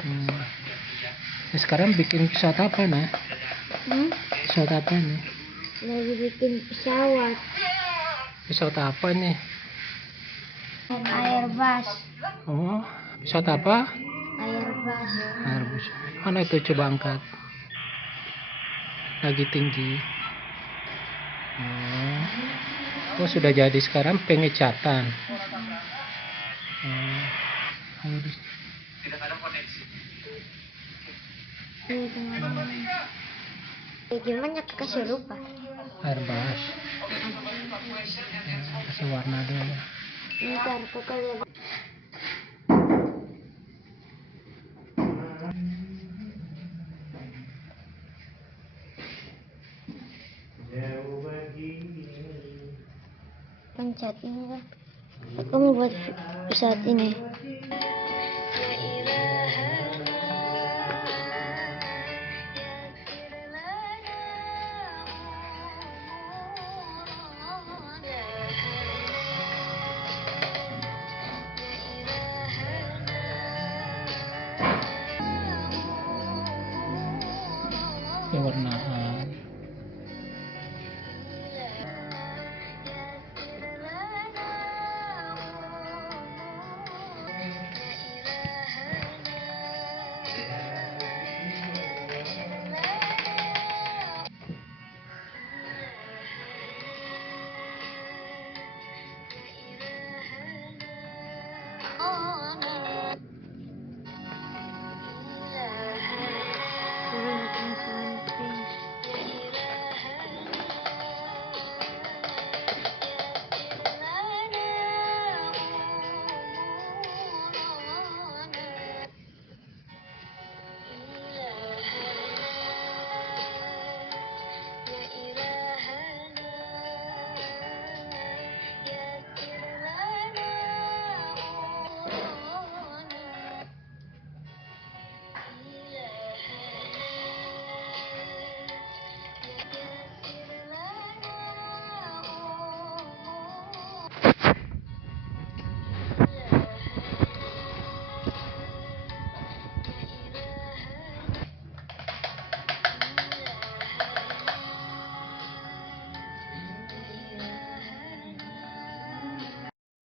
Hmm. Nah, sekarang bikin pesawat apa nah? Pesawat apa nih? Lagi bikin pesawat. Pesawat apa nih? Airbus. Oh, pesawat apa? Airbus. Airbus. Mana itu, coba angkat. Lagi tinggi. Oh, sudah jadi sekarang pengecatan. Harus. Gimana kasih lupa? Airbus. Kasih warna dulu. Ntar kakak lihat. Pencet ini kan. Kamu buat pesawat ini.